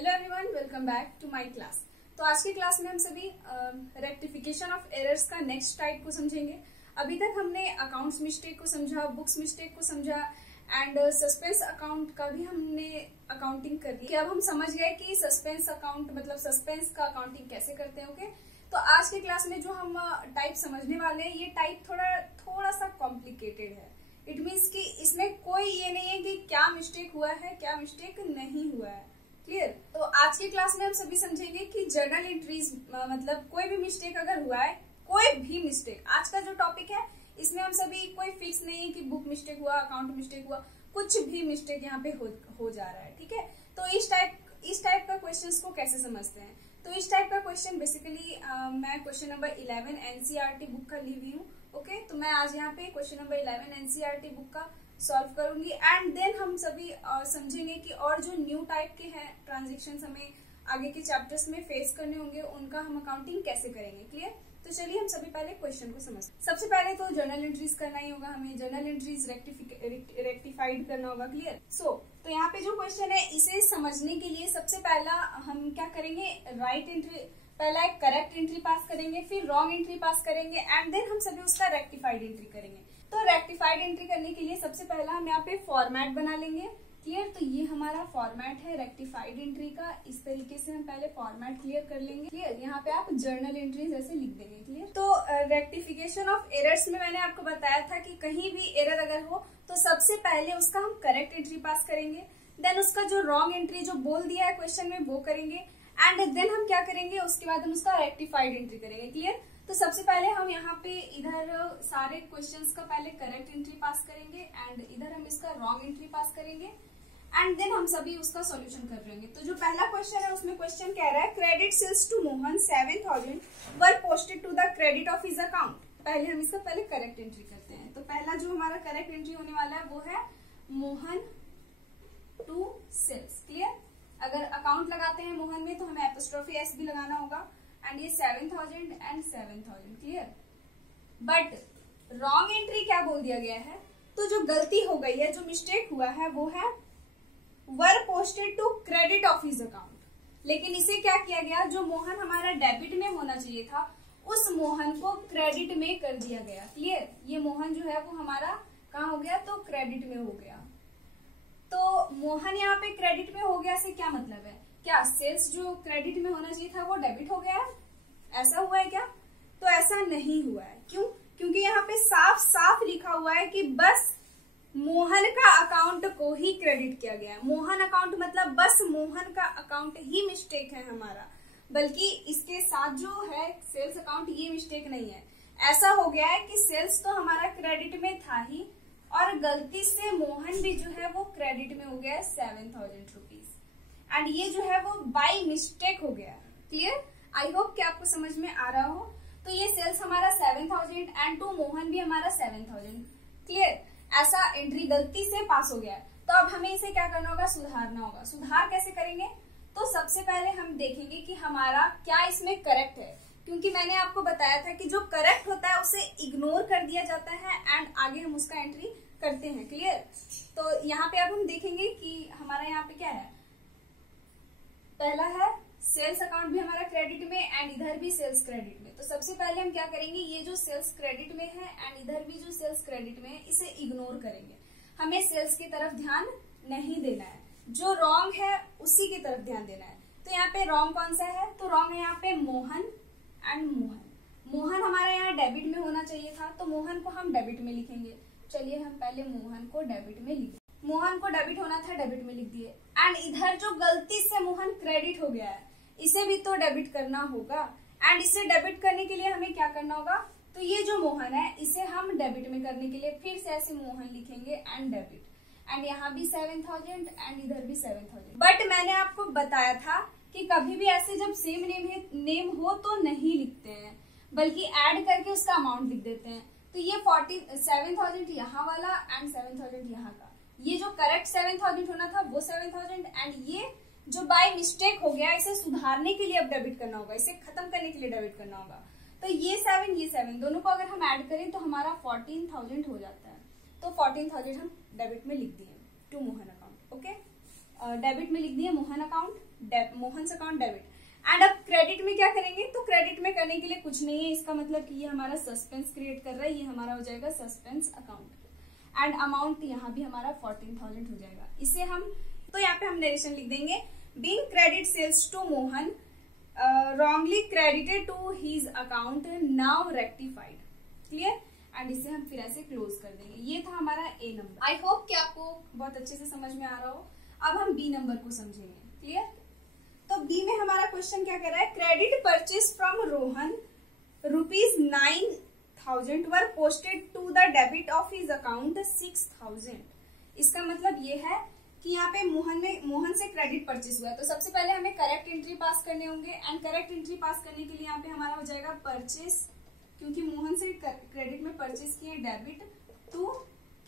Hello everyone, welcome back to my class. तो आज की क्लास में हम सभी रेक्टिफिकेशन ऑफ एरर्स का नेक्स्ट टाइप को समझेंगे। अभी तक हमने अकाउंट्स मिस्टेक को समझा, बुक्स मिस्टेक को समझा एंड सस्पेंस अकाउंट का भी हमने अकाउंटिंग कर ली। अब हम समझ गए कि सस्पेंस अकाउंट मतलब सस्पेंस का अकाउंटिंग कैसे करते हैं। ओके, तो आज के क्लास में जो हम टाइप समझने वाले हैं, ये टाइप थोड़ा सा कॉम्प्लिकेटेड है। इट मीन्स कि इसमें कोई ये नहीं है कि क्या मिस्टेक हुआ है क्या मिस्टेक नहीं हुआ है। क्लियर? तो आज की क्लास में हम सभी समझेंगे कि जर्नल एंट्रीज मतलब कोई भी मिस्टेक अगर हुआ है, कोई भी मिस्टेक, आज का जो टॉपिक है इसमें हम सभी कोई फिक्स नहीं है कि बुक मिस्टेक हुआ, अकाउंट मिस्टेक हुआ, कुछ भी मिस्टेक यहाँ पे हो जा रहा है। ठीक है, तो इस टाइप का क्वेश्चंस को कैसे समझते हैं? तो इस टाइप का क्वेश्चन बेसिकली मैं क्वेश्चन नंबर 11 एनसीईआरटी बुक का ली हुई हूँ। ओके, तो मैं आज यहाँ पे क्वेश्चन नंबर 11 एनसीईआरटी बुक का सॉल्व करूंगी एंड देन हम सभी समझेंगे कि और जो न्यू टाइप के हैं ट्रांजेक्शन्स हमें आगे के चैप्टर्स में फेस करने होंगे, उनका हम अकाउंटिंग कैसे करेंगे। क्लियर? तो चलिए हम सभी पहले क्वेश्चन को समझते हैं। सबसे पहले तो जर्नल एंट्रीज करना ही होगा, हमें जर्नल एंट्रीज रेक्टिफाइड करना होगा। क्लियर? तो यहाँ पे जो क्वेश्चन है इसे समझने के लिए सबसे पहला हम क्या करेंगे, राइट एंट्री, पहला एक करेक्ट एंट्री पास करेंगे, फिर रॉन्ग एंट्री पास करेंगे एंड देन हम सभी उसका रेक्टिफाइड एंट्री करेंगे। तो रेक्टिफाइड एंट्री करने के लिए सबसे पहला हम यहाँ पे फॉर्मेट बना लेंगे। क्लियर? तो ये हमारा फॉर्मेट है रेक्टिफाइड एंट्री का। इस तरीके से हम पहले फॉर्मेट क्लियर कर लेंगे। क्लियर? यहाँ पे आप जर्नल एंट्रीज ऐसे लिख देंगे। क्लियर? तो रेक्टिफिकेशन ऑफ एरर्स में मैंने आपको बताया था कि कहीं भी एरर अगर हो तो सबसे पहले उसका हम करेक्ट एंट्री पास करेंगे, देन उसका जो रॉन्ग एंट्री जो बोल दिया है क्वेश्चन में वो करेंगे एंड देन हम क्या करेंगे, उसके बाद हम उसका रेक्टिफाइड एंट्री करेंगे। क्लियर? तो सबसे पहले हम यहाँ पे इधर सारे क्वेश्चंस का पहले करेक्ट एंट्री पास करेंगे एंड इधर हम इसका रॉन्ग एंट्री पास करेंगे एंड देन हम सभी उसका सॉल्यूशन कर लेंगे। तो जो पहला क्वेश्चन है उसमें क्वेश्चन कह रहा है credit sales to Mohan 7000 were posted to the credit of his account. पहले हम इसका पहले करेक्ट एंट्री करते हैं। तो पहला जो हमारा करेक्ट एंट्री होने वाला है वो है मोहन टू सेल्स। क्लियर? अगर अकाउंट लगाते हैं मोहन में तो हमें एपोस्ट्रोफी एस भी लगाना होगा एंड ये 7000 and 7000। Clear? But wrong entry क्या बोल दिया गया है, तो जो गलती हो गई है, जो मिस्टेक हुआ है वो है were posted to credit of his account. लेकिन इसे क्या किया गया, जो मोहन हमारा डेबिट में होना चाहिए था उस मोहन को क्रेडिट में कर दिया गया। क्लियर? ये मोहन जो है वो हमारा कहाँ हो गया, तो क्रेडिट में हो गया। तो मोहन यहाँ पे क्रेडिट में हो गया से क्या मतलब है, क्या सेल्स जो क्रेडिट में होना चाहिए था वो डेबिट हो गया है? ऐसा हुआ है क्या? तो ऐसा नहीं हुआ है। क्यों? क्योंकि यहाँ पे साफ साफ लिखा हुआ है कि बस मोहन का अकाउंट को ही क्रेडिट किया गया है। मोहन अकाउंट मतलब बस मोहन का अकाउंट ही मिस्टेक है हमारा, बल्कि इसके साथ जो है सेल्स अकाउंट ये मिस्टेक नहीं है। ऐसा हो गया है कि सेल्स तो हमारा क्रेडिट में था ही और गलती से मोहन भी जो है वो क्रेडिट में हो गया है 7000 रुपीज एंड ये जो है वो बाय मिस्टेक हो गया है। क्लियर? आई होप कि आपको समझ में आ रहा हो। तो ये सेल्स हमारा 7000 एंड टू मोहन भी हमारा 7000। क्लियर? ऐसा एंट्री गलती से पास हो गया है। तो अब हमें इसे क्या करना होगा, सुधारना होगा। सुधार कैसे करेंगे, तो सबसे पहले हम देखेंगे कि हमारा क्या इसमें करेक्ट है, क्योंकि मैंने आपको बताया था कि जो करेक्ट होता है उसे इग्नोर कर दिया जाता है एंड आगे हम उसका एंट्री करते हैं। क्लियर? तो यहाँ पे अब हम देखेंगे कि हमारा यहाँ पे क्या है, पहला है सेल्स अकाउंट भी हमारा क्रेडिट में एंड इधर भी सेल्स क्रेडिट में। तो सबसे पहले हम क्या करेंगे, ये जो सेल्स क्रेडिट में है एंड इधर भी जो सेल्स क्रेडिट में है इसे इग्नोर करेंगे। हमें सेल्स की तरफ ध्यान नहीं देना है, जो रॉन्ग है उसी की तरफ ध्यान देना है। तो यहाँ पे रॉन्ग कौन सा है, तो रॉन्ग है यहाँ पे मोहन एंड मोहन। मोहन हमारा यहाँ डेबिट में होना चाहिए था तो मोहन को हम डेबिट में लिखेंगे। चलिए हम पहले मोहन को डेबिट में लिखें। मोहन को डेबिट होना था, डेबिट में लिख दिए एंड इधर जो गलती से मोहन क्रेडिट हो गया है इसे भी तो डेबिट करना होगा एंड इसे डेबिट करने के लिए हमें क्या करना होगा, तो ये जो मोहन है इसे हम डेबिट में करने के लिए फिर से ऐसे मोहन लिखेंगे एंड डेबिट एंड यहाँ भी 7000 एंड इधर भी 7000। बट मैंने आपको बताया था कि कभी भी ऐसे जब सेम नेम हो तो नहीं लिखते हैं, बल्कि ऐड करके उसका अमाउंट लिख देते हैं। तो ये 7000 यहाँ वाला एंड 7000 यहाँ का, ये जो करेक्ट 7000 होना था वो 7000 एंड ये जो बाय मिस्टेक हो गया इसे सुधारने के लिए अब डेबिट करना होगा, इसे खत्म करने के लिए डेबिट करना होगा। तो ये 7 दोनों को अगर हम ऐड करें तो हमारा 14000 हो जाता है। तो 14000 हम डेबिट में लिख दिए to Mohan account. Okay, debit में लिख दिए Mohan account, Mohan account debit. And अब क्रेडिट में क्या करेंगे, तो क्रेडिट में करने के लिए कुछ नहीं है, इसका मतलब कि ये हमारा सस्पेंस क्रिएट कर रहा है, ये हमारा हो जाएगा सस्पेंस अकाउंट। एंड अमाउंट यहाँ भी हमारा 14,000 हो जाएगा। इसे हम तो यहाँ पे हम नरेशन लिख देंगे, being credit sales to Mohan wrongly credited to his account now rectified। Clear. And इसे हम फिर ऐसे क्लोज कर देंगे। ये था हमारा ए नंबर। आई होप कि आपको बहुत अच्छे से समझ में आ रहा हो। अब हम बी नंबर को समझेंगे। क्लियर। तो बी में हमारा क्वेश्चन क्या कर रहा है, credit purchase from Rohan ₹9,000 were posted to the debit of his account 6,000। इसका मतलब ये है कि यहाँ पे मोहन से क्रेडिट परचेज हुआ है। तो सबसे पहले हमें करेक्ट एंट्री पास करने होंगे। एंड करेक्ट एंट्री पास करने के लिए यहाँ पे हमारा हो जाएगा परचेज, क्योंकि मोहन से क्रेडिट में परचेज किए डेबिट टू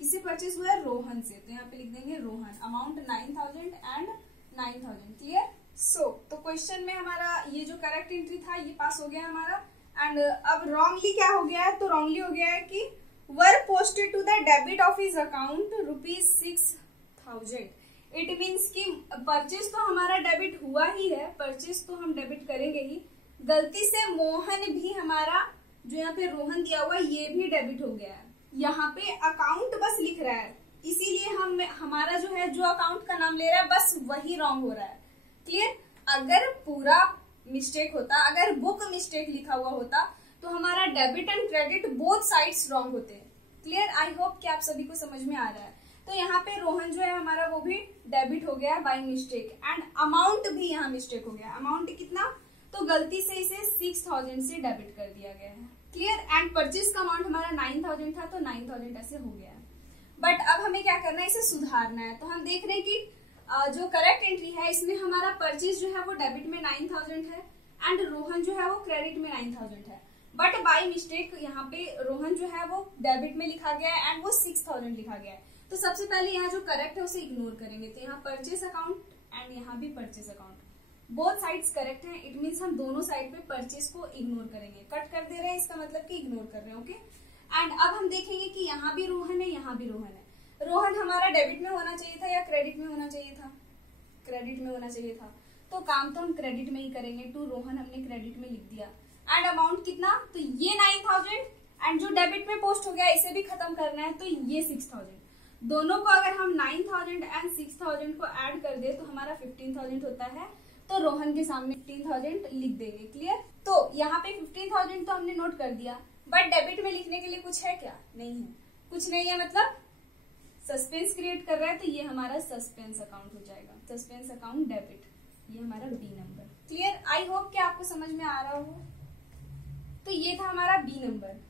किसे परचेज हुआ है, रोहन से। तो यहाँ पे लिख देंगे रोहन, अमाउंट 9,000 एंड 9,000। क्लियर। सो तो क्वेश्चन में हमारा ये जो करेक्ट एंट्री था ये पास हो गया हमारा। एंड अब रॉन्गली क्या हो गया है, तो रॉन्गली हो गया है कि were posted to the debit of his account ₹6,000। It means कि परचेज तो हमारा डेबिट हुआ ही है, परचेज तो हम डेबिट करेंगे ही, गलती से मोहन भी हमारा जो यहाँ पे रोहन दिया हुआ ये भी डेबिट हो गया है। यहाँ पे अकाउंट बस लिख रहा है, इसीलिए हम हमारा जो है जो अकाउंट का नाम ले रहा है बस वही रॉन्ग हो रहा है। क्लियर। अगर पूरा मिस्टेक होता, अगर बुक मिस्टेक लिखा हुआ होता तो हमारा debit and credit both sides wrong होते हैं। क्लियर। आई होप कि आप सभी को समझ में आ रहा है। तो यहाँ पे रोहन जो है हमारा वो भी डेबिट हो गया बाय मिस्टेक। एंड अमाउंट भी यहाँ मिस्टेक हो गया। अमाउंट कितना, तो गलती से इसे 6,000 से डेबिट कर दिया गया है। क्लियर। एंड परचेज का अमाउंट हमारा 9,000 था, तो 9,000 ऐसे हो गया है। बट अब हमें क्या करना है, इसे सुधारना है। तो हम देख रहे हैं कि जो करेक्ट एंट्री है इसमें हमारा परचेज जो है वो डेबिट में 9,000 है एंड रोहन जो है वो क्रेडिट में 9,000 है। बट बाय मिस्टेक यहाँ पे रोहन जो है वो डेबिट में लिखा गया है एंड वो 6,000 लिखा गया है। तो सबसे पहले यहाँ जो करेक्ट है उसे इग्नोर करेंगे। तो यहाँ परचेज अकाउंट एंड यहाँ भी purchase account, both sides correct हैं। इट मीन्स हम दोनों साइड पे परचेज को इग्नोर करेंगे, कट कर दे रहे हैं, इसका मतलब कि इग्नोर कर रहे हैं। ओके। एंड अब हम देखेंगे कि यहाँ भी रोहन है, यहाँ भी रोहन है। रोहन हमारा डेबिट में होना चाहिए था या क्रेडिट में होना चाहिए था, क्रेडिट में होना चाहिए था। तो काम तो हम क्रेडिट में ही करेंगे। टू रोहन हमने क्रेडिट में लिख दिया। एंड अमाउंट कितना, तो ये 9,000 एंड जो डेबिट में पोस्ट हो गया इसे भी खत्म करना है, तो ये 6,000। दोनों को अगर हम 9,000 एंड 6,000 को ऐड कर दे तो हमारा 15,000 होता है। तो रोहन के सामने 15,000 लिख देंगे। क्लियर। तो यहाँ पे 15,000 तो हमने नोट कर दिया, बट डेबिट में लिखने के लिए कुछ है क्या, नहीं है, कुछ नहीं है, मतलब सस्पेंस क्रिएट कर रहा है। तो ये हमारा सस्पेंस अकाउंट हो जाएगा, सस्पेंस अकाउंट डेबिट। ये हमारा B number. Clear. I hope कि आपको समझ में आ रहा हो। तो ये था हमारा बी नंबर।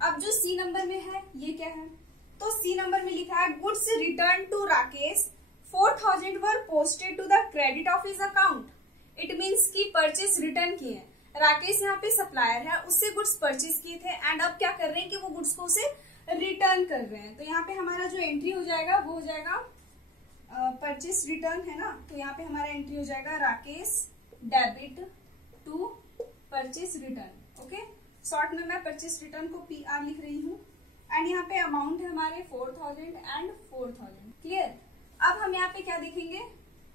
अब जो सी नंबर में है ये क्या है, तो सी नंबर में लिखा है goods return to Rakesh 4,000 were posted to the credit of his account. It means की परचेज रिटर्न किए हैं। राकेश यहाँ पे सप्लायर है, उससे गुड्स परचेज किए थे एंड अब क्या कर रहे हैं कि वो गुड्स को उसे रिटर्न कर रहे हैं। तो यहाँ पे हमारा जो एंट्री हो जाएगा वो हो जाएगा परचेज रिटर्न है ना। तो यहाँ पे हमारा एंट्री हो जाएगा Rakesh debit to purchase return. Okay. Short में मैं परचेज रिटर्न को PR लिख रही हूँ। एंड यहाँ पे अमाउंट है हमारे 4,000 एंड 4,000। क्लियर। अब हम यहाँ पे क्या देखेंगे,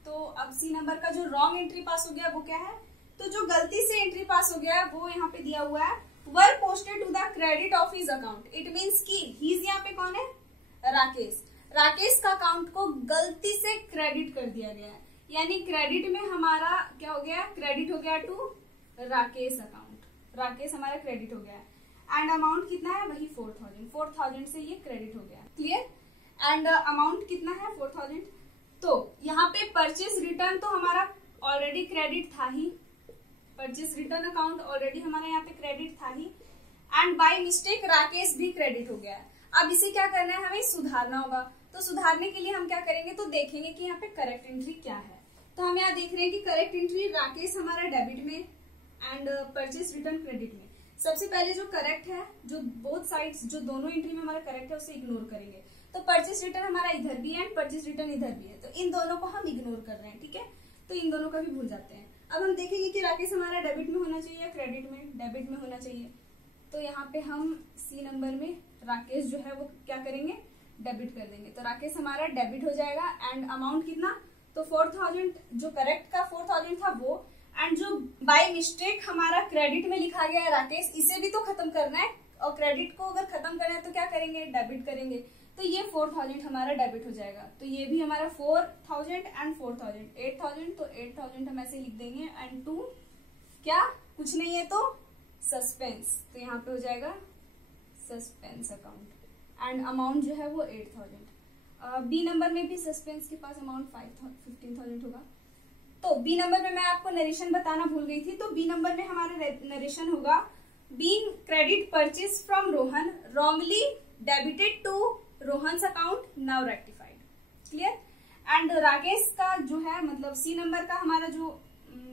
तो अब सी नंबर का जो रॉन्ग एंट्री पास हो गया वो क्या है, तो जो गलती से एंट्री पास हो गया है वो यहाँ पे दिया हुआ है were posted to the credit of his account. It means की हीज यहाँ पे कौन है, राकेश। राकेश का अकाउंट को गलती से क्रेडिट कर दिया गया है, यानी क्रेडिट में हमारा क्या हो गया, क्रेडिट हो गया टू राकेश अकाउंट। राकेश हमारा क्रेडिट हो गया है एंड अमाउंट कितना है, वही 4,000। 4,000 से ये क्रेडिट हो गया। क्लियर। एंड अमाउंट कितना है 4,000। तो यहाँ पे परचेज रिटर्न तो हमारा ऑलरेडी क्रेडिट था ही, परचेज रिटर्न अकाउंट ऑलरेडी हमारा यहाँ पे क्रेडिट था ही एंड बाय मिस्टेक राकेश भी क्रेडिट हो गया है। अब इसे क्या करना है, हमें सुधारना होगा। तो सुधारने के लिए हम क्या करेंगे, तो देखेंगे कि यहाँ पे करेक्ट एंट्री क्या है। तो हम यहाँ देख रहे हैं कि करेक्ट एंट्री राकेश हमारा डेबिट में एंड परचेज रिटर्न क्रेडिट में। सबसे पहले जो करेक्ट है, जो बोथ साइड्स जो दोनों एंट्री में हमारा करेक्ट है उसे इग्नोर करेंगे। तो परचेज रिटर्न हमारा इधर भी है एंड परचेज रिटर्न इधर भी है, तो इन दोनों को हम इग्नोर कर रहे हैं। ठीक है। तो इन दोनों का भी भूल जाते हैं। अब हम देखेंगे कि राकेश हमारा डेबिट में होना चाहिए या क्रेडिट में, डेबिट में होना चाहिए। तो यहाँ पे हम सी नंबर में राकेश जो है वो क्या करेंगे, डेबिट कर देंगे। तो राकेश हमारा डेबिट हो जाएगा एंड अमाउंट कितना, तो 4000 जो करेक्ट का 4000 था वो, एंड जो बाय मिस्टेक हमारा क्रेडिट में लिखा गया है राकेश, इसे भी तो खत्म करना है, और क्रेडिट को अगर खत्म करना है तो क्या करेंगे, डेबिट करेंगे। तो ये 4000 हमारा डेबिट हो जाएगा, तो ये भी हमारा 4000 एंड 4000 8000, तो 8000 हम ऐसे लिख देंगे, एंड 2 क्या कुछ नहीं है तो सस्पेंस, तो यहाँ पे हो जाएगा सस्पेंस अकाउंट, एंड अमाउंट जो है वो 8000। बी नंबर में भी सस्पेंस के पास अमाउंट 15,000 होगा। तो बी नंबर में मैं आपको नरेशन बताना भूल गई थी, तो बी नंबर में हमारा नरेशन होगा, being credit purchase from Rohan wrongly debited to Rohan's account now rectified. Clear. And Rakesh का जो है मतलब सी नंबर का हमारा जो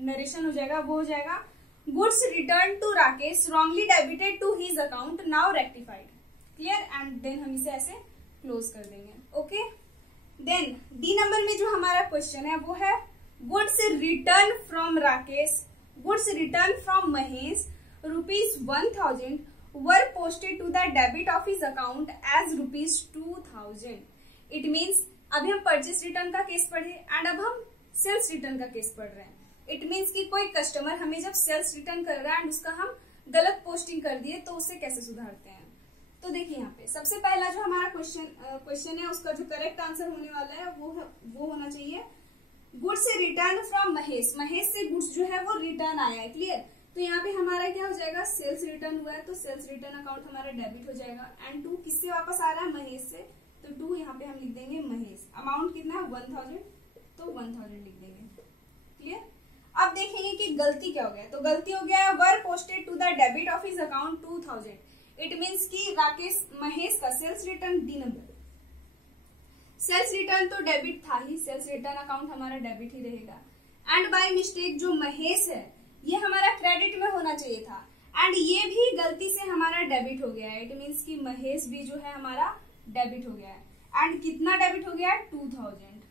नरेशन हो जाएगा वो हो जाएगा, goods return to Rakesh wrongly debited to his account now rectified. Clear. And then हम इसे ऐसे क्लोज कर देंगे। ओके। देन डी नंबर में जो हमारा क्वेश्चन है वो है, goods return from Rakesh, goods return from Mahesh ₹1000 were posted to the debit of his account as ₹2000। It means अभी हम परचेस रिटर्न का केस पढ़े एंड अब हम सेल्स रिटर्न का केस पढ़ रहे हैं। इट मीन्स कि कोई कस्टमर हमें जब सेल्स रिटर्न कर रहा है एंड उसका हम गलत पोस्टिंग कर दिए तो उसे कैसे सुधारते हैं। तो देखिए यहाँ पे सबसे पहला जो हमारा क्वेश्चन है उसका जो करेक्ट आंसर होने वाला है वो होना चाहिए, goods return from Mahesh, Mahesh से गुड्स जो है वो रिटर्न आया है। क्लियर। तो यहाँ पे हमारा क्या हो जाएगा, सेल्स रिटर्न हुआ है तो सेल्स रिटर्न अकाउंट हमारा डेबिट हो जाएगा, एंड 2 किससे वापस आ रहा है, महेश से, तो 2 यहाँ पे हम लिख देंगे महेश। अमाउंट कितना है 1000, तो 1000 लिख देंगे। क्लियर। अब देखेंगे कि गलती क्या हो गया, तो गलती हो गया है, were posted to the debit of his account 2000। It means की राकेश महेश का sales return D number, sales return तो डेबिट था ही, सेल्स रिटर्न अकाउंट हमारा डेबिट ही रहेगा, एंड बाय मिस्टेक जो महेश है ये हमारा क्रेडिट में होना चाहिए था, एंड ये भी गलती से हमारा डेबिट हो गया है। इट मीन्स कि महेश भी जो है हमारा डेबिट हो गया है, एंड कितना डेबिट हो गया है 2000,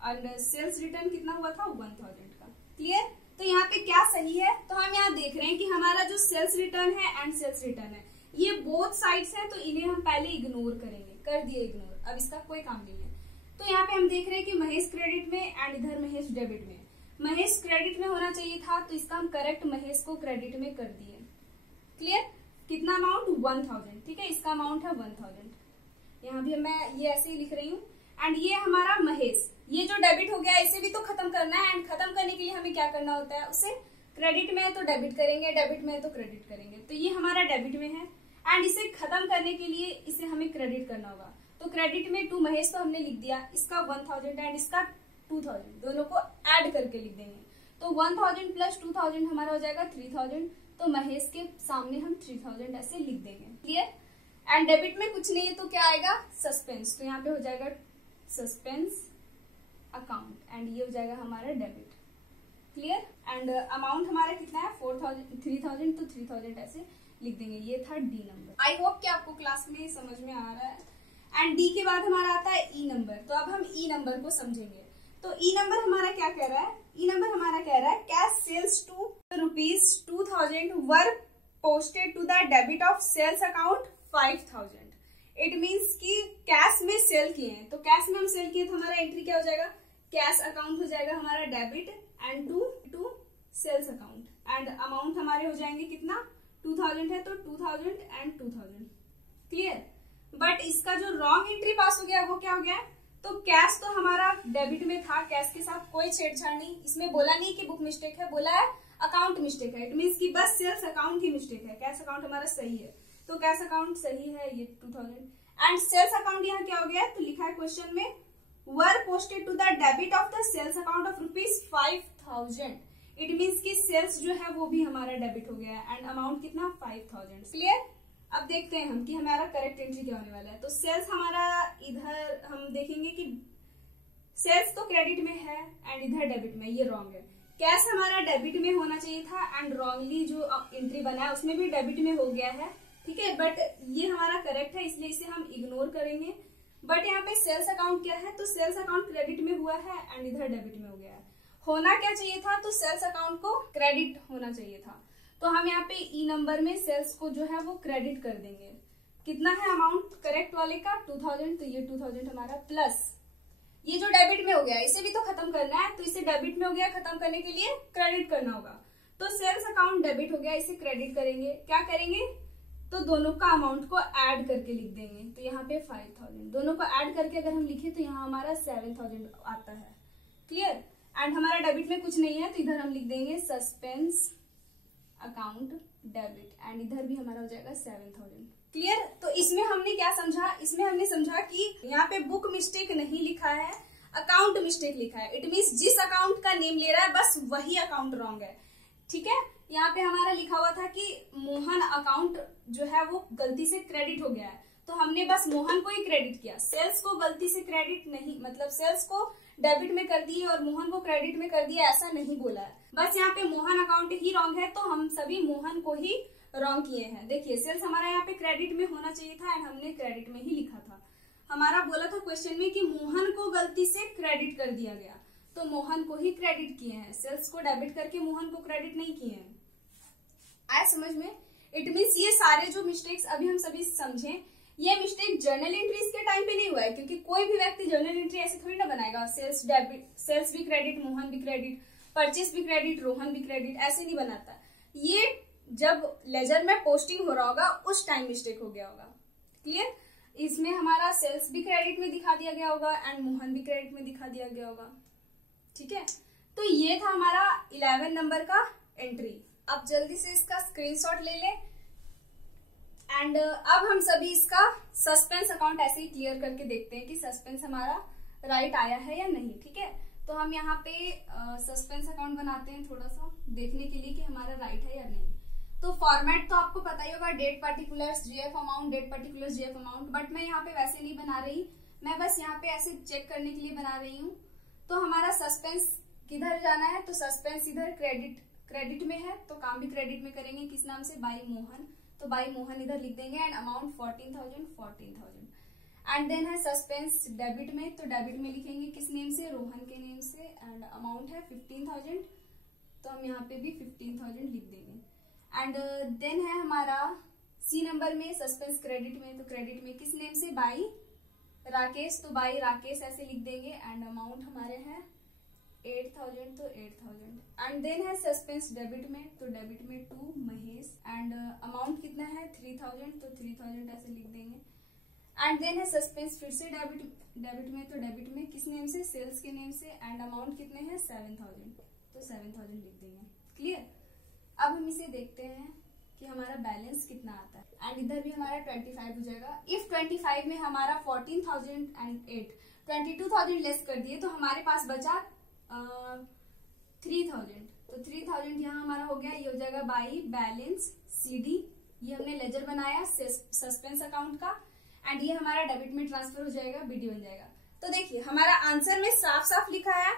और सेल्स रिटर्न कितना हुआ था 1000 का। क्लियर। तो यहाँ पे क्या सही है, तो हम यहाँ देख रहे हैं कि हमारा जो सेल्स रिटर्न है एंड सेल्स रिटर्न है ये बोथ साइड्स हैं, तो इन्हें हम पहले इग्नोर करेंगे, कर दिए इग्नोर, अब इसका कोई काम नहीं है। तो यहाँ पे हम देख रहे हैं कि महेश क्रेडिट में एंड इधर महेश डेबिट में, महेश क्रेडिट में होना चाहिए था तो इसका हम करेक्ट महेश को क्रेडिट में कर दिए। क्लियर। कितना अमाउंट 1000, ठीक है, इसका अमाउंट है 1000, यहाँ भी मैं ये ऐसे ही लिख रही हूँ, एंड ये हमारा महेश, ये जो डेबिट हो गया इसे भी तो खत्म करना है, एंड खत्म करने के लिए हमें क्या करना होता है, उसे क्रेडिट में है तो डेबिट करेंगे, डेबिट में है तो क्रेडिट करेंगे, तो ये हमारा डेबिट में है, एंड इसे खत्म करने के लिए इसे हमें क्रेडिट करना होगा, तो क्रेडिट में 2 महेश तो हमने लिख दिया, इसका 1000 एंड इसका 2000 दोनों को ऐड करके लिख देंगे, तो 1000 प्लस 2000 हमारा हो जाएगा 3000, तो महेश के सामने हम 3000 ऐसे लिख देंगे। क्लियर। एंड डेबिट में कुछ नहीं है तो क्या आएगा, सस्पेंस, तो यहाँ पे हो जाएगा सस्पेंस अकाउंट, एंड ये हो जाएगा हमारा डेबिट। क्लियर। एंड अमाउंट हमारा कितना है 3000, तो 3000 ऐसे लिख देंगे। ये था डी नंबर। आई होप कि आपको क्लास में समझ में आ रहा है। एंड डी के बाद हमारा आता है ई नंबर, तो अब हम ई नंबर को समझेंगे। तो ई नंबर हमारा क्या कह रहा है, ई नंबर हमारा कह रहा है, cash sales to ₹2000 were posted to the debit of sales account 5000। It means कि कैश में सेल किए हैं, तो कैश में हम सेल किए तो हमारा एंट्री क्या हो जाएगा, कैश अकाउंट हो जाएगा हमारा debit, and to sales account, and amount हमारे हो जाएंगे कितना 2000 है तो 2000 एंड 2000। क्लियर। बट इसका जो रॉन्ग एंट्री पास हो गया वो क्या हो गया, तो कैश तो हमारा डेबिट में था, कैश के साथ कोई छेड़छाड़ नहीं, इसमें बोला नहीं कि बुक मिस्टेक है, बोला है अकाउंट मिस्टेक है। इट मीन्स कि बस सेल्स अकाउंट ही मिस्टेक है, कैश अकाउंट हमारा सही है, तो कैश अकाउंट सही है ये 2000, एंड सेल्स अकाउंट यहाँ क्या हो गया, तो लिखा है क्वेश्चन में, were posted to the debit of the sales account of ₹5000। It means कि सेल्स जो है वो भी हमारा डेबिट हो गया है, एंड अमाउंट कितना 5000। क्लियर। अब देखते हैं हम कि हमारा करेक्ट एंट्री क्या होने वाला है। तो सेल्स हमारा इधर हम देखेंगे कि सेल्स तो क्रेडिट में है एंड इधर डेबिट में, ये रॉन्ग है। कैश हमारा डेबिट में होना चाहिए था एंड रॉन्गली जो एंट्री बना है उसमें भी डेबिट में हो गया है, ठीक है, बट ये हमारा करेक्ट है इसलिए इसे हम इग्नोर करेंगे। बट यहाँ पे सेल्स अकाउंट क्या है, तो सेल्स अकाउंट क्रेडिट में हुआ है एंड इधर डेबिट में हो गया है। होना क्या चाहिए था, तो सेल्स अकाउंट को क्रेडिट होना चाहिए था, तो हम यहाँ पे ई नंबर में सेल्स को जो है वो क्रेडिट कर देंगे। कितना है अमाउंट करेक्ट वाले का 2000, तो ये 2000 हमारा प्लस ये जो डेबिट में हो गया इसे भी तो खत्म करना है, तो इसे डेबिट में हो गया, खत्म करने के लिए क्रेडिट करना होगा। तो सेल्स अकाउंट डेबिट हो गया, इसे क्रेडिट करेंगे। क्या करेंगे, तो दोनों का अमाउंट को ऐड करके लिख देंगे। तो यहाँ पे 5000 दोनों को ऐड करके अगर हम लिखे तो यहाँ हमारा 7000 आता है। क्लियर। एंड हमारा डेबिट में कुछ नहीं है तो इधर हम लिख देंगे सस्पेंस अकाउंट डेबिट, एंड इधर भी हमारा हो जाएगा 7000। क्लियर। तो इसमें हमने क्या समझा, इसमें हमने समझा कि यहाँ पे बुक मिस्टेक नहीं लिखा है, अकाउंट मिस्टेक लिखा है। इट मीन्स जिस अकाउंट का नेम ले रहा है बस वही अकाउंट रॉन्ग है। ठीक है। यहाँ पे हमारा लिखा हुआ था कि मोहन अकाउंट जो है वो गलती से क्रेडिट हो गया है, तो हमने बस मोहन को ही क्रेडिट किया, सेल्स को गलती से क्रेडिट नहीं, मतलब सेल्स को डेबिट में कर दिए और मोहन को क्रेडिट में कर दिया, ऐसा नहीं बोला है। बस यहाँ पे मोहन अकाउंट ही रॉन्ग है, तो हम सभी मोहन को ही रॉन्ग किए हैं। देखिए सेल्स हमारा यहाँ पे क्रेडिट में होना चाहिए था एंड हमने क्रेडिट में ही लिखा था। हमारा बोला था क्वेश्चन में कि मोहन को गलती से क्रेडिट कर दिया गया, तो मोहन को ही क्रेडिट किए हैं, सेल्स को डेबिट करके मोहन को क्रेडिट नहीं किए हैं। आए समझ में। इट मीन्स ये सारे जो मिस्टेक्स अभी हम सभी समझे, ये मिस्टेक जर्नल एंट्रीज के टाइम पे नहीं हुआ है, क्योंकि कोई भी व्यक्ति जर्नल एंट्री ऐसे थोड़ी ना बनाएगा सेल्स डेबिट, सेल्स भी क्रेडिट मोहन भी क्रेडिट, परचेस भी क्रेडिट रोहन भी क्रेडिट, ऐसे नहीं बनाता। ये जब लेजर में पोस्टिंग हो रहा होगा उस टाइम मिस्टेक हो गया होगा। क्लियर। इसमें हमारा सेल्स भी क्रेडिट में दिखा दिया गया होगा एंड मोहन भी क्रेडिट में दिखा दिया गया होगा। ठीक है। तो ये था हमारा 11 नंबर का एंट्री। अब जल्दी से इसका स्क्रीनशॉट ले लें एंड अब हम सभी इसका सस्पेंस अकाउंट ऐसे ही क्लियर करके देखते हैं कि सस्पेंस हमारा राइट आया है या नहीं। ठीक है। तो हम यहाँ पे सस्पेंस अकाउंट बनाते हैं थोड़ा सा देखने के लिए कि हमारा राइट है या नहीं। तो फॉर्मेट तो आपको पता ही होगा, date particulars JF amount, date particulars JF amount, but मैं यहाँ पे वैसे नहीं बना रही, मैं बस यहाँ पे ऐसे चेक करने के लिए बना रही हूँ। तो हमारा सस्पेंस किधर जाना है, तो सस्पेंस इधर क्रेडिट में है, तो काम भी क्रेडिट में करेंगे। किस नाम से, बाई मोहन, तो बाई मोहन इधर लिख देंगे एंड अमाउंट 14,000। एंड देन है सस्पेंस डेबिट में, तो डेबिट में लिखेंगे किस नेम से, रोहन के नेम से, एंड अमाउंट है 15,000, तो हम यहाँ पे भी 15,000 लिख देंगे। एंड देन है हमारा सी नंबर में सस्पेंस क्रेडिट में, तो क्रेडिट में किस नेम से, बाई राकेश, तो बाई राकेश ऐसे लिख देंगे एंड अमाउंट हमारे हैं 8,000, तो 8,000। एंड देन है सस्पेंस डेबिट में, तो डेबिट में टू महेश एंड अमाउंट कितना है 3,000, तो 3,000 ऐसे लिख देंगे। एंड देन है सस्पेंस फिर से डेबिट में, तो डेबिट में किस नेम से, सेल्स के नेम से, एंड अमाउंट कितने हैं 7,000, तो 7,000 लिख देंगे। क्लियर। अब हम इसे देखते हैं कि हमारा बैलेंस कितना आता है एंड इधर भी हमारा 25 हो जाएगा। इफ 25 में हमारा 14,008 22,000 लेस कर दिए तो हमारे पास बचा 3,000, तो 3,000 यहाँ हमारा हो गया, ये हो जाएगा बाई बैलेंस CD, ये हमने लेजर बनाया सस्पेंस अकाउंट का, एंड ये हमारा डेबिट में ट्रांसफर हो जाएगा, BD बन जाएगा। तो देखिए हमारा आंसर में साफ साफ लिखा है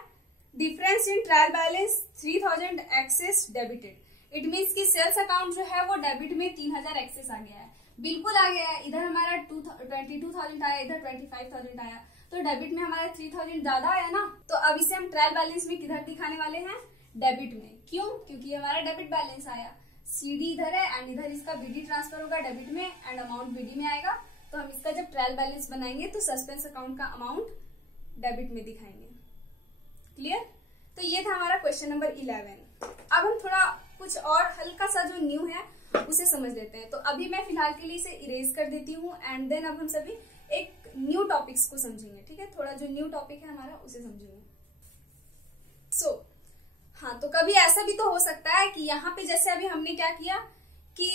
difference in trial balance 3,000 excess debited. It means कि सेल्स अकाउंट जो है वो डेबिट में 3,000 एक्सेस आ गया है, बिल्कुल आ गया है। इधर हमारा 22,000 आया, इधर 25,000 आया, तो डेबिट में हमारा 3,000 ज्यादा आया ना। तो अब इसे हम ट्रायल बैलेंस में किधर दिखाने वाले हैं, डेबिट में। क्यों, क्योंकि हमारा डेबिट बैलेंस आया, CD इधर है एंड इधर इसका BD ट्रांसफर होगा डेबिट में एंड अमाउंट BD में आएगा। तो हम इसका जब ट्रायल बैलेंस बनाएंगे तो सस्पेंस अकाउंट का अमाउंट डेबिट में दिखाएंगे। क्लियर। तो ये था हमारा क्वेश्चन नंबर 11। अब हम थोड़ा कुछ और हल्का सा जो न्यू है उसे समझ लेते हैं। तो अभी मैं फिलहाल के लिए इसे इरेज कर देती हूँ एंड देन अब हम सभी एक न्यू टॉपिक्स को समझेंगे। ठीक है। थोड़ा जो न्यू टॉपिक है हमारा उसे समझेंगे। हाँ, तो कभी ऐसा भी तो हो सकता है कि यहाँ पे जैसे अभी हमने क्या किया कि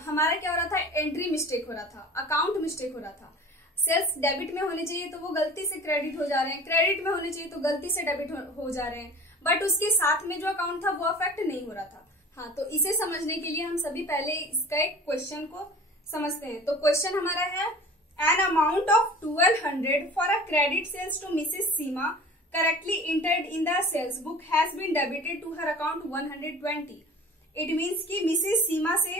हमारा क्या हो रहा था, एंट्री मिस्टेक हो रहा था, अकाउंट मिस्टेक हो रहा था। सेल्स डेबिट में होने चाहिए तो वो गलती से क्रेडिट हो जा रहे हैं, क्रेडिट में होने चाहिए तो गलती से डेबिट हो जा रहे हैं, बट उसके साथ में जो अकाउंट था वो अफेक्ट नहीं हो रहा था। हाँ, तो इसे समझने के लिए हम सभी पहले इसका एक क्वेश्चन को समझते हैं। तो क्वेश्चन हमारा है an amount of 1200 for a credit sales to Mrs Seema correctly entered in the sales book has been debited to her account 120। It means कि मिसेस सीमा से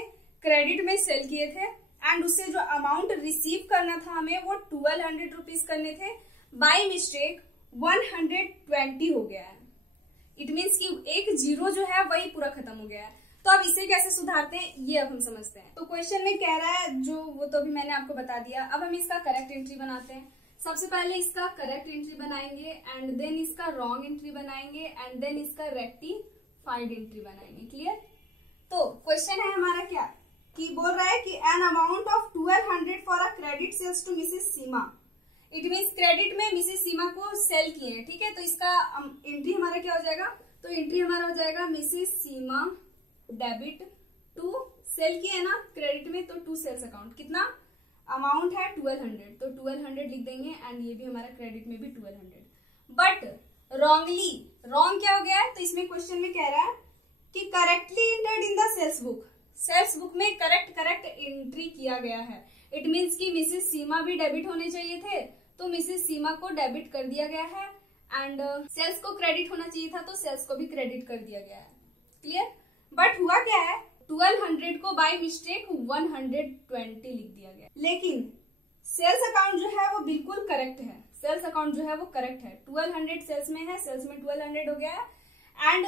क्रेडिट में सेल किए थे एंड उससे जो अमाउंट रिसीव करना था हमें वो 1200 रुपीज करने थे, बाय मिस्टेक 120 हो गया है। इट मीन्स कि एक जीरो जो है वही पूरा खत्म हो गया है। तो अब इसे कैसे सुधारते हैं ये अब हम समझते हैं। तो क्वेश्चन में कह रहा है जो वो तो अभी मैंने आपको बता दिया। अब हम इसका करेक्ट एंट्री बनाते हैं। सबसे पहले इसका करेक्ट एंट्री बनाएंगे एंड देन इसका रॉन्ग एंट्री बनाएंगे एंड देन इसका रेक्टिफाइड एंट्री बनाएंगे। क्लियर? तो क्वेश्चन है हमारा क्या कि बोल रहा है कि an amount of 1200 for a credit sales to Mrs Seema. It means credit में मिसेस सीमा को सेल किए हैं। ठीक है, तो इसका एंट्री हमारा क्या हो जाएगा? तो एंट्री हमारा हो जाएगा Mrs Seema debit to sale किए है ना क्रेडिट में, तो टू सेल्स अकाउंट। कितना अमाउंट है? 1200, तो 1200 लिख देंगे एंड ये भी हमारा क्रेडिट में भी 1200। बट रॉन्गली, रॉन्ग क्या हो गया है? तो इसमें क्वेश्चन में कह रहा है कि correctly entered in the sales book, sales book में करेक्ट एंट्री किया गया है। इट मीन्स कि मिसेस सीमा भी डेबिट होने चाहिए थे, तो मिसेस सीमा को डेबिट कर दिया गया है एंड सेल्स को क्रेडिट होना चाहिए था, तो सेल्स को भी क्रेडिट कर दिया गया है। क्लियर? बट हुआ क्या है? 1200 को बाय मिस्टेक 120 लिख दिया गया, लेकिन सेल्स अकाउंट जो है वो बिल्कुल करेक्ट है। सेल्स अकाउंट जो है वो करेक्ट है। 1200 सेल्स में है, सेल्स में 1200 हो गया है एंड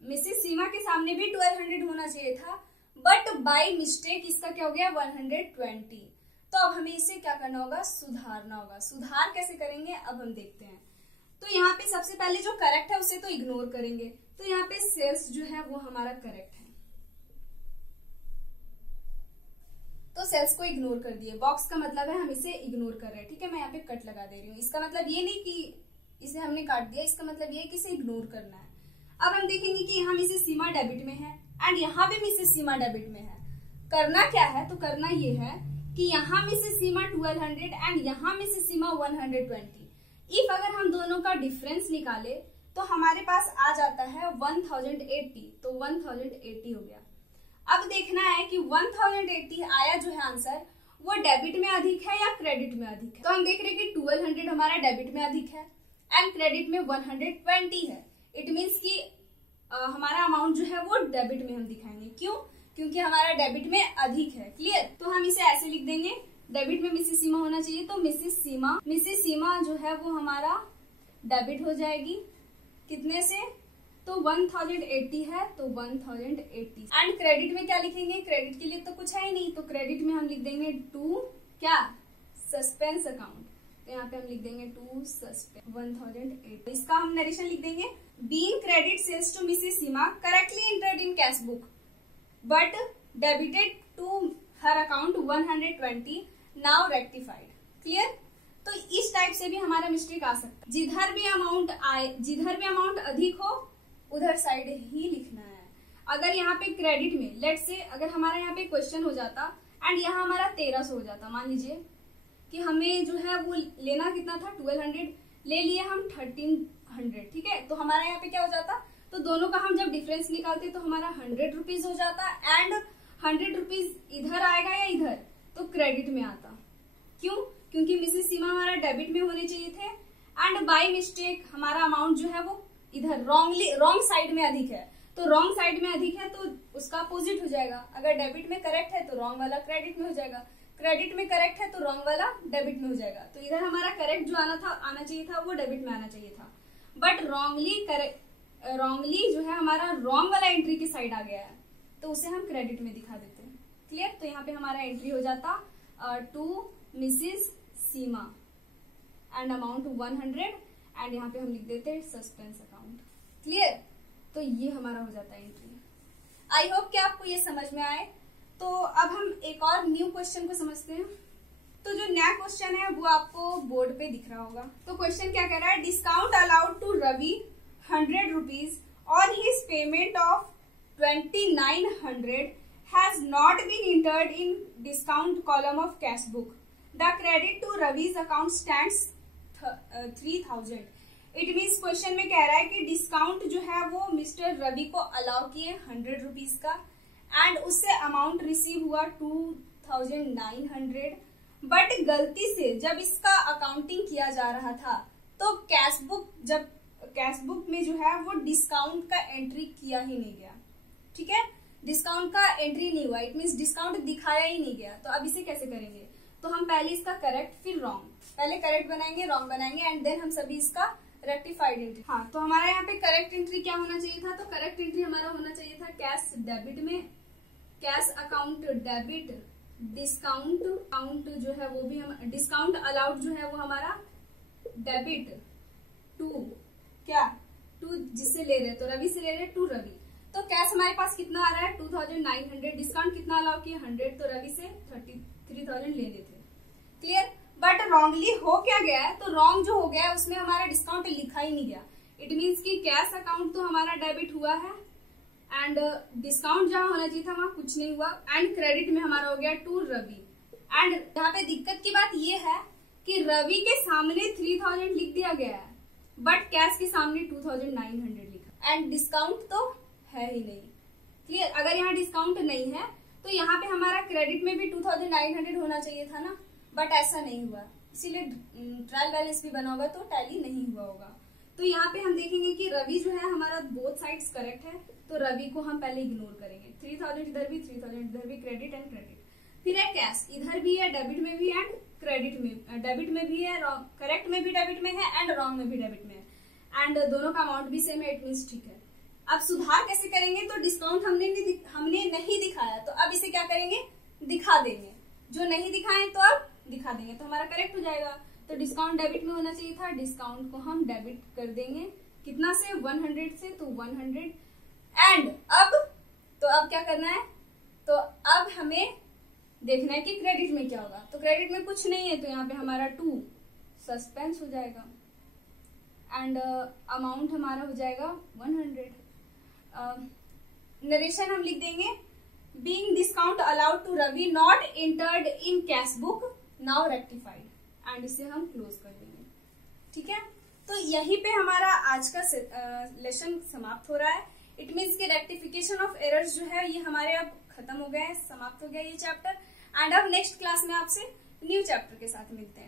मिसेस सीमा के सामने भी 1200 होना चाहिए था, बट बाय मिस्टेक इसका क्या हो गया? 120। तो अब हमें इसे क्या करना होगा? सुधारना होगा। सुधार कैसे करेंगे अब हम देखते हैं। तो यहाँ पे सबसे पहले जो करेक्ट है उसे तो इग्नोर करेंगे, तो यहाँ पे सेल्स जो है वो हमारा करेक्ट है, तो सेल्स को इग्नोर कर दिए। बॉक्स का मतलब है हम इसे इग्नोर कर रहे हैं। ठीक है, मैं यहाँ पे कट लगा दे रही हूँ। इसका मतलब ये नहीं कि इसे हमने काट दिया, इसका मतलब ये है कि इसे इग्नोर करना है। अब हम देखेंगे कि यहाँ मिसेस सीमा डेबिट में है एंड यहाँ भी मिसेस सीमा डेबिट में है। करना क्या है? तो करना ये है कि यहाँ मिसेस सीमा 1200 एंड यहाँ मिसेस सीमा 120। इफ अगर हम दोनों का डिफरेंस निकाले तो हमारे पास आ जाता है 1080, तो 1080 हो गया। अब देखना है कि 1080 आया जो है आंसर, वो डेबिट में अधिक है या क्रेडिट में अधिक है। तो हम देख रहे हैं कि 1200 हमारा डेबिट में अधिक है एंड क्रेडिट में 120 है। इट मीन्स कि हमारा अमाउंट जो है वो डेबिट में हम दिखाएंगे। क्यों? क्योंकि हमारा डेबिट में अधिक है। क्लियर? तो हम इसे ऐसे लिख देंगे, डेबिट में मिसेस सीमा होना चाहिए, तो मिसेस सीमा जो है वो हमारा डेबिट हो जाएगी। कितने से? तो 1080 है, तो 1080 एंड क्रेडिट में क्या लिखेंगे? क्रेडिट के लिए तो कुछ है ही नहीं, तो क्रेडिट में हम लिख देंगे टू क्या? Suspense account. तो यहाँ पे हम लिख देंगे टू सस्पेंस 1080। इसका हम नरेशन लिख देंगे, being credit sales to Mrs Seema correctly entered in cash book but debited to her account 120 now rectified. Clear? तो इस टाइप से भी हमारा मिस्टेक आ सकता है। जिधर भी अमाउंट अधिक हो उधर साइड ही लिखना है। अगर यहाँ पे क्रेडिट में लेट से अगर हमारा यहाँ पे क्वेश्चन हो जाता एंड यहाँ हमारा 1300 हो जाता, मान लीजिए कि हमें जो है वो लेना कितना था? 1200, ले लिए हम 1300। ठीक है, तो हमारा यहाँ पे क्या हो जाता? तो दोनों का हम जब डिफरेंस निकालते तो हमारा 100 रुपीज हो जाता एंड 100 रुपीज इधर आएगा या इधर? तो क्रेडिट में आता। क्यों? क्योंकि मिसेस सीमा हमारा डेबिट में होने चाहिए थे एंड बाय मिस्टेक हमारा अमाउंट जो है वो इधर रॉन्ग साइड में अधिक है। तो रॉन्ग साइड में अधिक है तो उसका अपोजिट हो जाएगा। अगर डेबिट में करेक्ट है तो रॉन्ग वाला क्रेडिट में हो जाएगा, क्रेडिट में करेक्ट है तो रॉन्ग वाला डेबिट में हो जाएगा। तो इधर हमारा करेक्ट जो आना चाहिए था वो डेबिट में आना चाहिए था, बट रॉन्गली जो है हमारा रॉन्ग वाला एंट्री की साइड आ गया है, तो उसे हम क्रेडिट में दिखा देते हैं। क्लियर? तो यहाँ पे हमारा एंट्री हो जाता to Mrs Seema and amount 100 and यहाँ पे हम लिख देते हैं सस्पेंस अकाउंट। क्लियर? तो ये हमारा हो जाता है एंट्री। आई होप कि आपको ये समझ में आए। तो अब हम एक और न्यू क्वेश्चन को समझते हैं। तो जो नया क्वेश्चन है वो आपको बोर्ड पे दिख रहा होगा। तो क्वेश्चन क्या कह रहा है? Discount allowed to Ravi 100 rupees on his payment of 2900 has not been entered in discount column of cash book. The credit to Ravi's account stands 3000. It means question में कह रहा है कि डिस्काउंट जो है वो मिस्टर रवि को अलाउ किए 100 रुपीज का एंड उससे अमाउंट रिसीव हुआ 2900, बट गलती से जब इसका अकाउंटिंग किया जा रहा था तो कैश बुक में जो है वो डिस्काउंट का एंट्री किया ही नहीं गया। ठीक है, डिस्काउंट का एंट्री नहीं हुआ, इट मीन्स डिस्काउंट दिखाया ही नहीं गया। तो अब इसे कैसे करेंगे? तो हम पहले इसका करेक्ट फिर रॉन्ग, पहले करेक्ट बनाएंगे, रॉन्ग बनाएंगे एंड देन हम सभी इसका रेक्टिफाइड एंट्री। हाँ, तो हमारा यहाँ पे करेक्ट एंट्री क्या होना चाहिए था? तो करेक्ट एंट्री हमारा होना चाहिए था कैश डेबिट में, cash account debit discount count जो है वो भी हम डिस्काउंट अलाउड जो है वो हमारा डेबिट टू क्या टू जिससे ले रहे तो रवि से ले रहे टू रवि। तो कैश हमारे पास कितना आ रहा है 2900, डिस्काउंट कितना अलाउ किया 100, तो रवि से 33,000 लेने थे। क्लियर। बट रॉन्गली हो क्या गया है, तो रॉन्ग जो हो गया है उसमें हमारा डिस्काउंट लिखा ही नहीं गया। इट मीन्स कि कैश अकाउंट तो हमारा डेबिट हुआ है एंड डिस्काउंट जहां होना चाहिए था वहां कुछ नहीं हुआ, एंड क्रेडिट में हमारा हो गया टू रवि। एंड यहाँ पे दिक्कत की बात ये है कि रवि के सामने 3000 लिख दिया गया है बट कैश के सामने 2900 लिखा, एंड डिस्काउंट तो है ही नहीं। क्लियर। अगर यहाँ डिस्काउंट नहीं है तो यहाँ पे हमारा क्रेडिट में भी 2900 होना चाहिए था ना, बट ऐसा नहीं हुआ, इसीलिए ट्रायल बैलेंस भी बना होगा तो टैली नहीं हुआ होगा। तो यहाँ पे हम देखेंगे कि रवि जो है हमारा बोथ साइड्स करेक्ट है, तो रवि को हम पहले इग्नोर करेंगे। 3000 इधर भी, 3000 इधर भी, क्रेडिट एंड क्रेडिट। फिर है कैश, इधर भी है, डेबिट में भी एंड क्रेडिट में, डेबिट में भी है, करेक्ट में भी डेबिट में है एंड रॉन्ग में भी डेबिट में है, एंड दोनों का अमाउंट भी सेम है, इट मीन्स ठीक है। अब सुधार कैसे करेंगे, तो डिस्काउंट हमने नहीं दिखाया तो अब इसे क्या करेंगे, दिखा देंगे। जो नहीं दिखाएं तो अब दिखा देंगे तो हमारा करेक्ट हो जाएगा। तो डिस्काउंट डेबिट में होना चाहिए था, डिस्काउंट को हम डेबिट कर देंगे कितना से 100 से, तो 100। एंड अब क्या करना है, तो अब हमें देखना है कि क्रेडिट में क्या होगा। तो क्रेडिट में कुछ नहीं है तो यहाँ पे हमारा 2 सस्पेंस हो जाएगा एंड अमाउंट हमारा हो जाएगा 100। नरेशन हम लिख देंगे being discount allowed to Ravi not entered in cash book now rectified, and इसे हम क्लोज कर देंगे। ठीक है। तो यहीं पे हमारा आज का लेसन समाप्त हो रहा है। इट मीन्स कि रेक्टिफिकेशन ऑफ एरर्स जो है ये हमारे अब खत्म हो गया है, समाप्त हो गया ये चैप्टर। एंड अब नेक्स्ट क्लास में आपसे न्यू चैप्टर के साथ मिलते हैं।